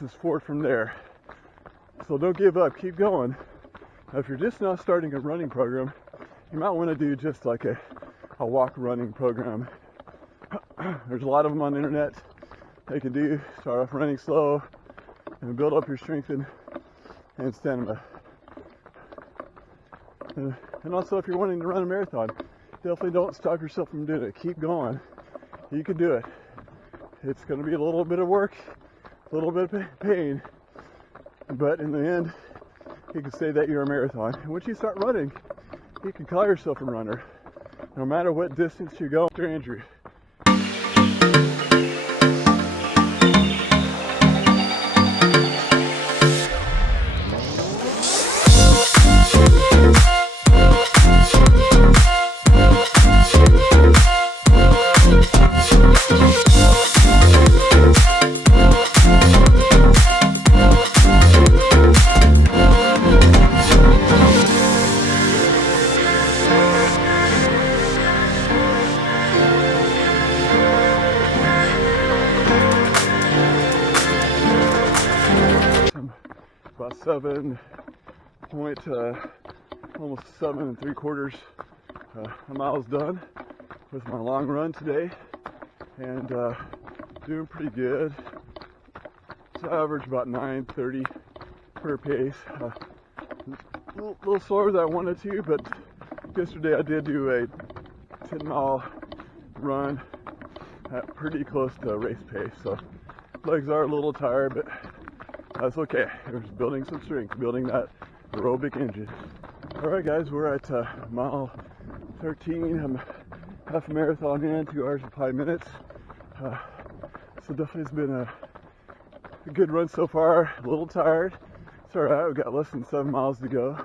This is forward from there. So don't give up, keep going. Now, if you're just now starting a running program, you might want to do just like a walk running program. There's a lot of them on the internet that you can do. Start off running slow and build up your strength and stamina. And also, if you're wanting to run a marathon, definitely don't stop yourself from doing it. Keep going. You can do it. It's going to be a little bit of work, a little bit of pain, but in the end, you can say that you're a marathon. And once you start running, you can call yourself a runner, no matter what distance you go. Dr. Andrew. About 7 3/4 miles done with my long run today, and doing pretty good. So I average about 9:30 per pace. A little slower than I wanted to, but yesterday I did do a 10-mile run at pretty close to race pace, so legs are a little tired, but that's okay. We're just building some strength, building that aerobic engine. All right, guys, we're at mile 13. I'm half a marathon in, 2 hours and 5 minutes. So definitely it's been a good run so far. A little tired. It's all right. We've got less than 7 miles to go.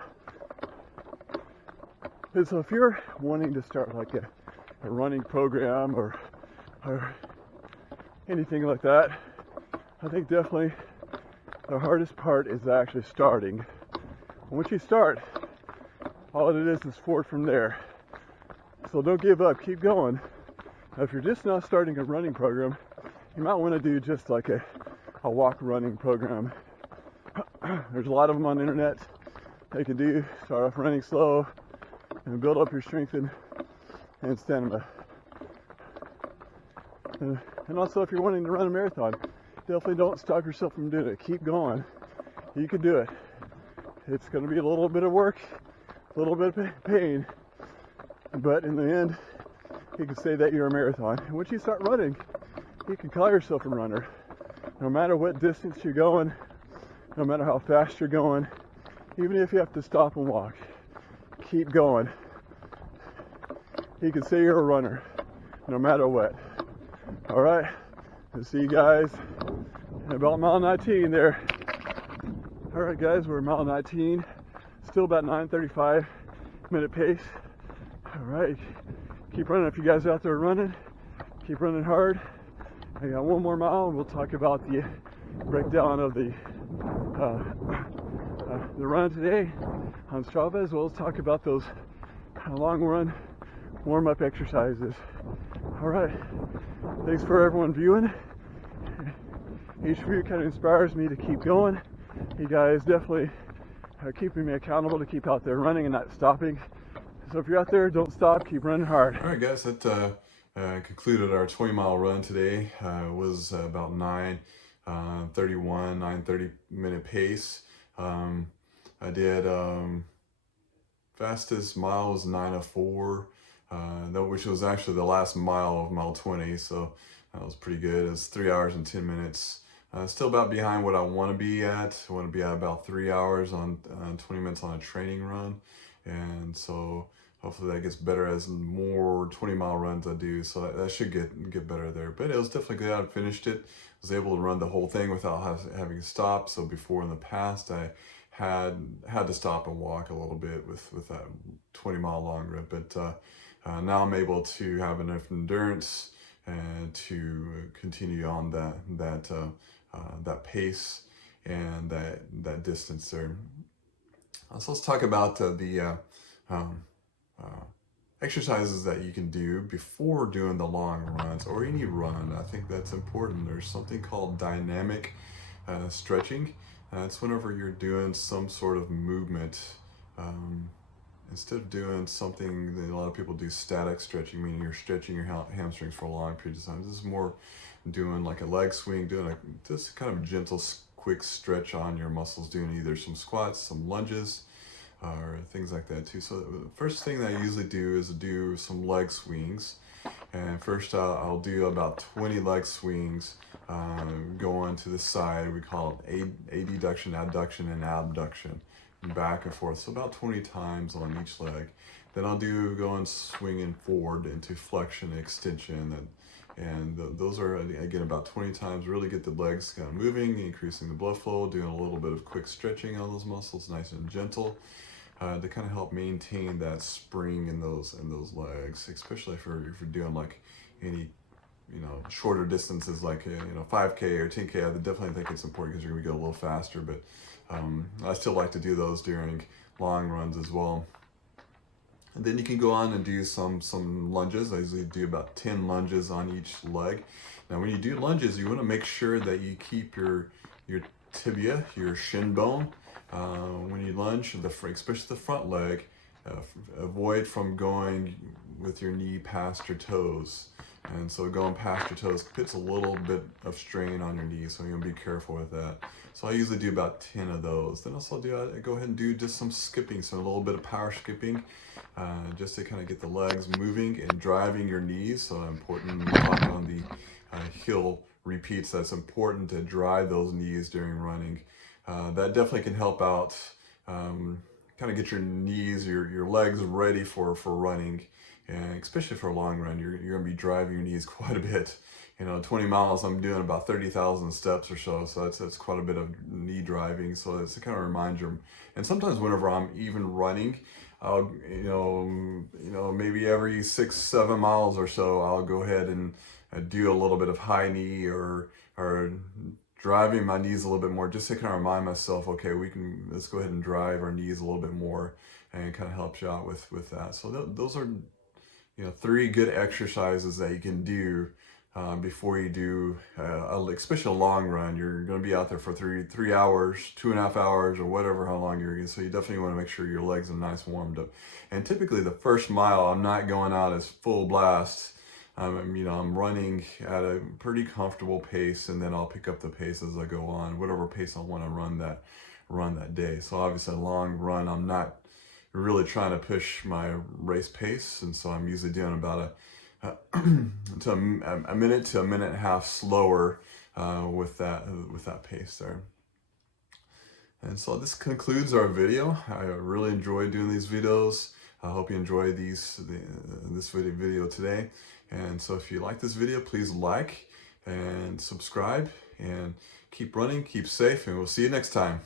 And so if you're wanting to start like a running program or anything like that, I think definitely the hardest part is actually starting. Once you start, all it is forward from there. So don't give up, keep going. Now, if you're just now starting a running program, you might want to do just like a walk running program. There's a lot of them on the internet that you can do. Start off running slow and build up your strength and stamina. And also, if you're wanting to run a marathon, definitely don't stop yourself from doing it. Keep going. You can do it. It's going to be a little bit of work, a little bit of pain, but in the end, you can say that you're a marathon. And once you start running, you can call yourself a runner, no matter what distance you're going, no matter how fast you're going, even if you have to stop and walk. Keep going. You can say you're a runner, no matter what. All right, I'll see you guys at about mile 19 there. All right, guys, we're at mile 19, still about 9:35 minute pace. All right, keep running. If you guys are out there running, keep running hard. I got one more mile, and we'll talk about the breakdown of the run today on Strava, as well as talk about those long run warm-up exercises. All right, thanks for everyone viewing. Each view kind of inspires me to keep going. You guys definitely are keeping me accountable to keep out there running and not stopping. So if you're out there, don't stop, keep running hard. All right, guys, that concluded our 20-mile run today. It was about 9:30 minute pace. I did fastest mile was 9:04, which was actually the last mile of mile 20, so that was pretty good. It was 3 hours and 10 minutes. Still about behind what I want to be at. I want to be at about 3 hours on 20 minutes on a training run, and so hopefully that gets better as more 20-mile runs I do. So that should get better there. But it was definitely glad I finished it. I was able to run the whole thing without having to stop. So before in the past, I had to stop and walk a little bit with that 20-mile long run. But now I'm able to have enough endurance and to continue on that pace and that distance there. So let's talk about the exercises that you can do before doing the long runs or any run. I think that's important. There's something called dynamic stretching. It's whenever you're doing some sort of movement. Instead of doing something that a lot of people do, static stretching, meaning you're stretching your hamstrings for a long period of time. This is more doing like a leg swing, doing just kind of gentle, quick stretch on your muscles, doing either some squats, some lunges, or things like that too. So the first thing that I usually do is do some leg swings. And first I'll do about 20 leg swings, going to the side. We call it adduction, adduction, and abduction, back and forth. So about 20 times on each leg. Then I'll do going swinging forward into flexion, extension, and those are again about 20 times. Really get the legs kind of moving, increasing the blood flow, doing a little bit of quick stretching on those muscles, nice and gentle, to kind of help maintain that spring in those legs, especially if you're doing like any shorter distances like 5K or 10K. I definitely think it's important because you're gonna go a little faster, but I still like to do those during long runs as well. And then you can go on and do some lunges. I usually do about 10 lunges on each leg. Now when you do lunges, you want to make sure that you keep your tibia, your shin bone, when you lunge, especially the front leg, avoid from going with your knee past your toes. And so going past your toes puts a little bit of strain on your knees, so you're gonna be careful with that. So I usually do about 10 of those. Then also I go ahead and do just some skipping, so a little bit of power skipping, just to kind of get the legs moving and driving your knees. So important, we talk on the hill repeats, that's important to drive those knees during running. That definitely can help out, kind of get your knees, your legs ready for running. And especially for a long run, you're going to be driving your knees quite a bit. 20 miles, I'm doing about 30,000 steps or so. So that's quite a bit of knee driving. So it's a kind of reminder. And sometimes whenever I'm even running, I'll, maybe every 6-7 miles or so, I'll go ahead and do a little bit of high knee or driving my knees a little bit more, just to kind of remind myself, okay, let's go ahead and drive our knees a little bit more, and kind of helps you out with that. So those are 3 good exercises that you can do before you do, especially a long run. You're going to be out there for 3 hours, 2.5 hours, or whatever, how long you're going. So you definitely want to make sure your legs are nice and warmed up. And typically the first mile, I'm not going out as full blast. I'm running at a pretty comfortable pace, and then I'll pick up the pace as I go on, whatever pace I want to run that day. So obviously a long run, I'm not really trying to push my race pace, and so I'm usually doing about a minute to a minute and a half slower with that pace there. And so this concludes our video. I really enjoy doing these videos. I hope you enjoy this video today. And so if you like this video, please like and subscribe, and keep running, keep safe, and we'll see you next time.